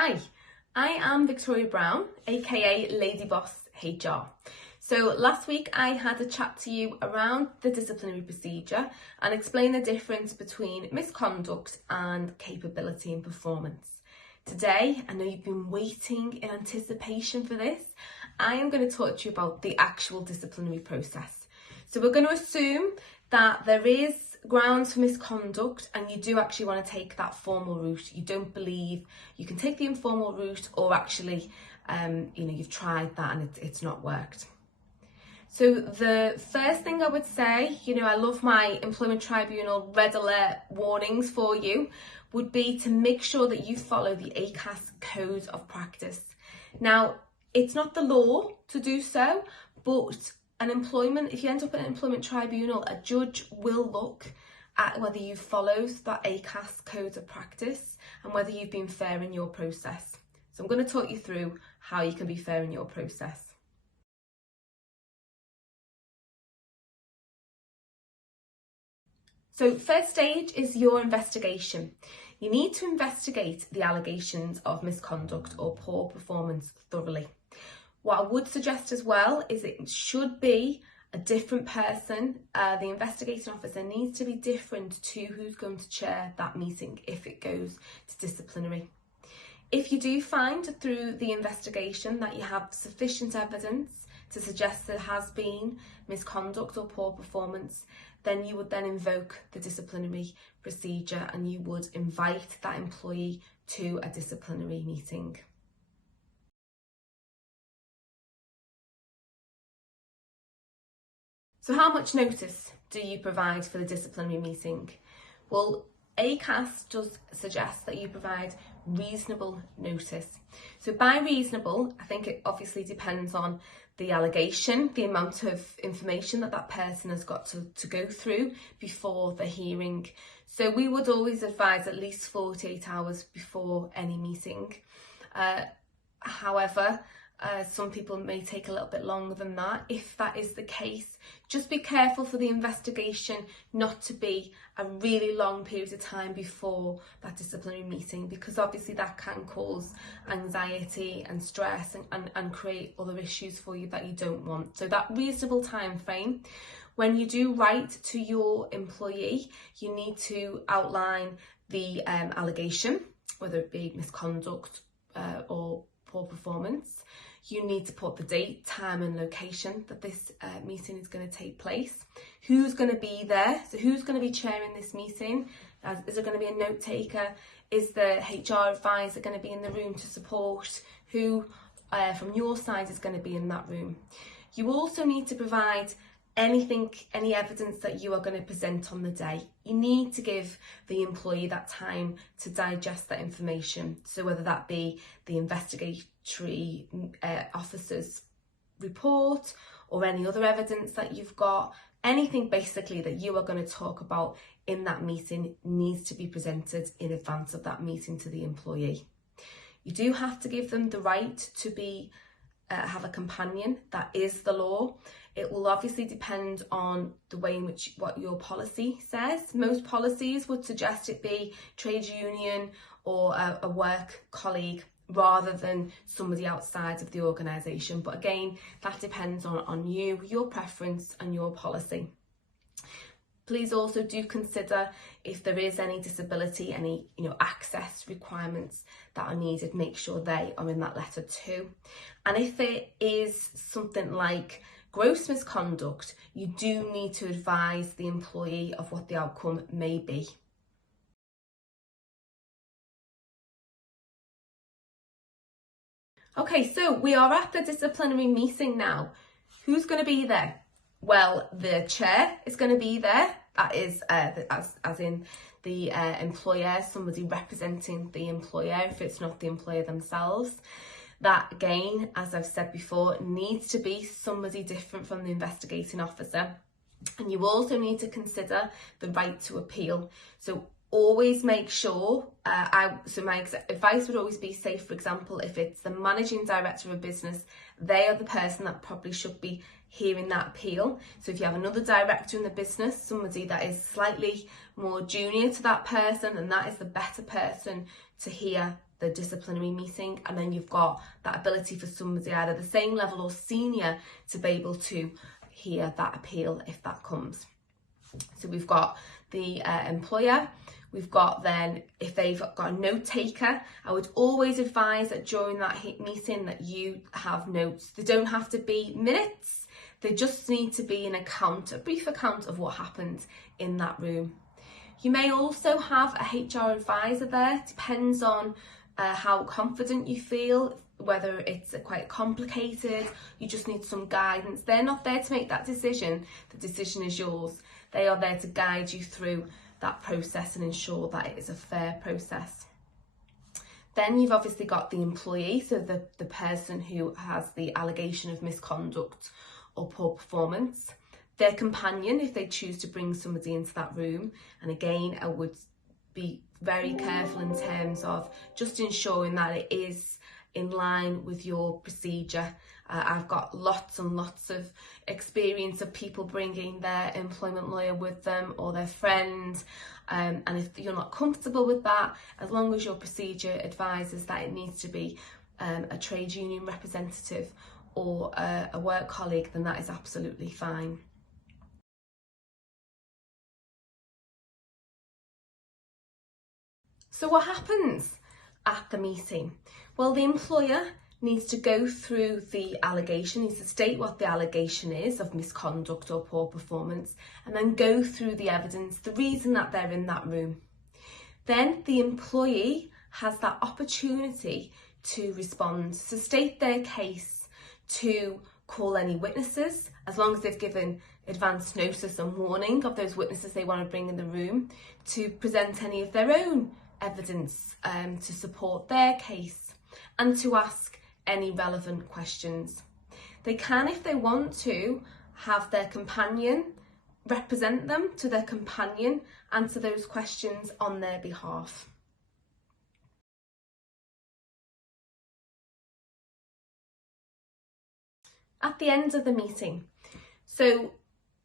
Hi, I am Victoria Brown, aka Lady Boss HR. So last week I had a chat to you around the disciplinary procedure and explain the difference between misconduct and capability and performance. Today, I know you've been waiting in anticipation for this, I am going to talk to you about the actual disciplinary process. So we're going to assume that there is grounds for misconduct and you do actually want to take that formal route. You don't believe you can take the informal route, or actually you've tried that and it's not worked. So the first thing I would say, I love my employment tribunal red alert warnings for you, would be to make sure that you follow the ACAS code of practice. Now, it's not the law to do so, but if you end up at an employment tribunal, a judge will look at whether you followed that ACAS code of practice and whether you've been fair in your process. So I'm going to talk you through how you can be fair in your process. So first stage is your investigation. You need to investigate the allegations of misconduct or poor performance thoroughly. What I would suggest as well is it should be a different person. The investigating officer needs to be different to who's going to chair that meeting if it goes to disciplinary. If you do find through the investigation that you have sufficient evidence to suggest there has been misconduct or poor performance, then you would then invoke the disciplinary procedure and you would invite that employee to a disciplinary meeting. So how much notice do you provide for the disciplinary meeting? Well, ACAS does suggest that you provide reasonable notice. So by reasonable, I think it obviously depends on the allegation, the amount of information that person has got to go through before the hearing. So we would always advise at least 48 hours before any meeting. However, some people may take a little bit longer than that. If that is the case, just be careful for the investigation not to be a really long period of time before that disciplinary meeting, because obviously that can cause anxiety and stress and create other issues for you that you don't want. So that reasonable time frame. When you do write to your employee, you need to outline the allegation, whether it be misconduct or poor performance. You need to put the date, time and location that this meeting is going to take place. Who's going to be there? So who's going to be chairing this meeting? Is there going to be a note taker? Is the HR advisor going to be in the room to support? Who from your side is going to be in that room? You also need to provide any evidence that you are going to present on the day. You need to give the employee that time to digest that information. So whether that be the investigatory officer's report or any other evidence that you've got, anything basically that you are going to talk about in that meeting needs to be presented in advance of that meeting to the employee. You do have to give them the right to have a companion. That is the law. It will obviously depend on the way in which what your policy says. Most policies would suggest it be trade union or a work colleague rather than somebody outside of the organisation. But again, that depends on you, your preference and your policy. Please also do consider if there is any disability, any access requirements that are needed, make sure they are in that letter too. And if it is something like gross misconduct, you do need to advise the employee of what the outcome may be. Okay, so we are at the disciplinary meeting now. Who's going to be there? Well, the chair is going to be there. That is as in the employer, somebody representing the employer if it's not the employer themselves. That, again, as I've said before, needs to be somebody different from the investigating officer. And you also need to consider the right to appeal. So always make sure, so my advice would always be, say, for example, if it's the managing director of a business, they are the person that probably should be hearing that appeal. So if you have another director in the business, somebody that is slightly more junior to that person, and that is the better person to hear the disciplinary meeting, and then you've got that ability for somebody either the same level or senior to be able to hear that appeal if that comes. So we've got the employer. We've got then, if they've got a note taker, I would always advise that during that meeting that you have notes. They don't have to be minutes. They just need to be an account, a brief account of what happened in that room. You may also have a HR advisor there. Depends on how confident you feel, whether it's quite complicated, you just need some guidance. They're not there to make that decision. The decision is yours. They are there to guide you through that process and ensure that it is a fair process. Then you've obviously got the employee, so the person who has the allegation of misconduct or poor performance. Their companion, if they choose to bring somebody into that room. And again, I would be very careful in terms of just ensuring that it is in line with your procedure. I've got lots and lots of experience of people bringing their employment lawyer with them or their friend, and if you're not comfortable with that, as long as your procedure advises that it needs to be a trade union representative or a work colleague, then that is absolutely fine. So what happens at the meeting? Well, the employer needs to go through the allegation, needs to state what the allegation is of misconduct or poor performance, and then go through the evidence, the reason that they're in that room. Then the employee has that opportunity to respond, to state their case, to call any witnesses, as long as they've given advance notice and warning of those witnesses they want to bring in the room, to present any of their own evidence to support their case, and to ask any relevant questions. They can, if they want to, have their companion represent them, to their companion answer those questions on their behalf. At the end of the meeting, so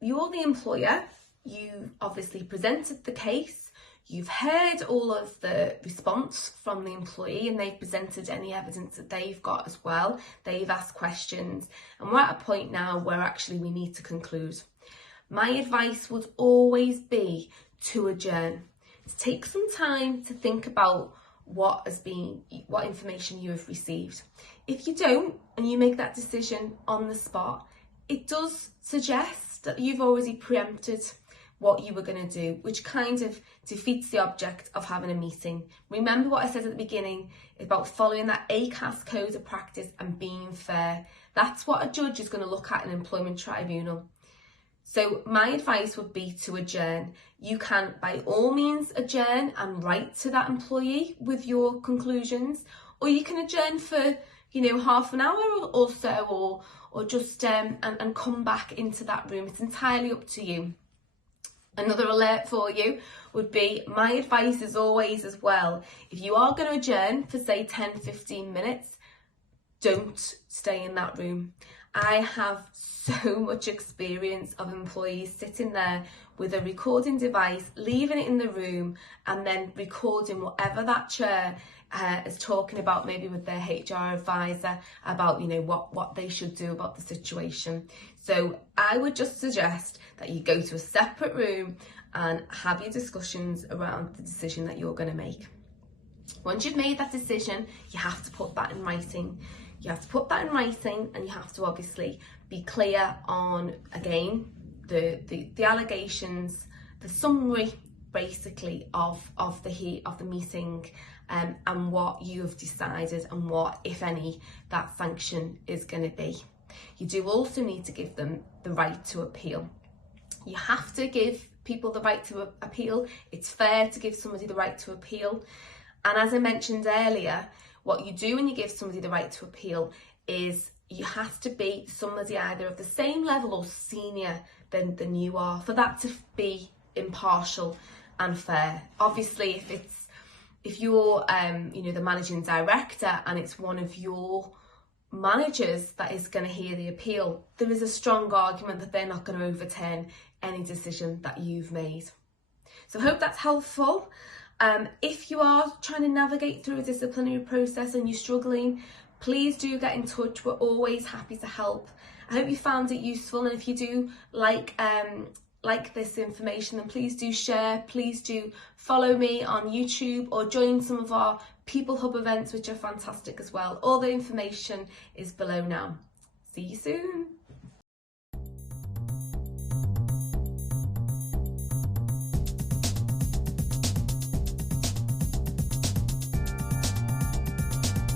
you're the employer, you obviously presented the case, you've heard all of the response from the employee, and they've presented any evidence that they've got as well. They've asked questions, and we're at a point now where actually we need to conclude. My advice would always be to adjourn. To take some time to think about what information you have received. If you don't, and you make that decision on the spot, it does suggest that you've already preempted what you were going to do, which kind of defeats the object of having a meeting. Remember what I said at the beginning about following that ACAS code of practice and being fair. That's what a judge is going to look at in an employment tribunal. So my advice would be to adjourn. You can by all means adjourn and write to that employee with your conclusions, or you can adjourn for half an hour or so, or just and come back into that room. It's entirely up to you. Another alert for you would be, my advice is always as well, if you are going to adjourn for say 10-15 minutes, don't stay in that room. I have so much experience of employees sitting there with a recording device, leaving it in the room, and then recording whatever that chair is talking about, maybe with their HR advisor, about what they should do about the situation. So I would just suggest that you go to a separate room and have your discussions around the decision that you're going to make. Once you've made that decision, you have to put that in writing. You have to put that in writing, and you have to obviously be clear on, again, the allegations, the summary basically of the meeting, and what you have decided and what, if any, that sanction is going to be. You do also need to give them the right to appeal. You have to give people the right to appeal. It's fair to give somebody the right to appeal. And as I mentioned earlier, what you do when you give somebody the right to appeal is you have to be somebody either of the same level or senior than you are, for that to be impartial and fair. Obviously, if you're the managing director and it's one of your managers that is going to hear the appeal, there is a strong argument that they're not going to overturn any decision that you've made. So I hope that's helpful. If you are trying to navigate through a disciplinary process and you're struggling, please do get in touch. We're always happy to help. I hope you found it useful, and if you do like this information, then please do share, please do follow me on YouTube or join some of our People Hub events, which are fantastic as well. All the information is below now. See you soon.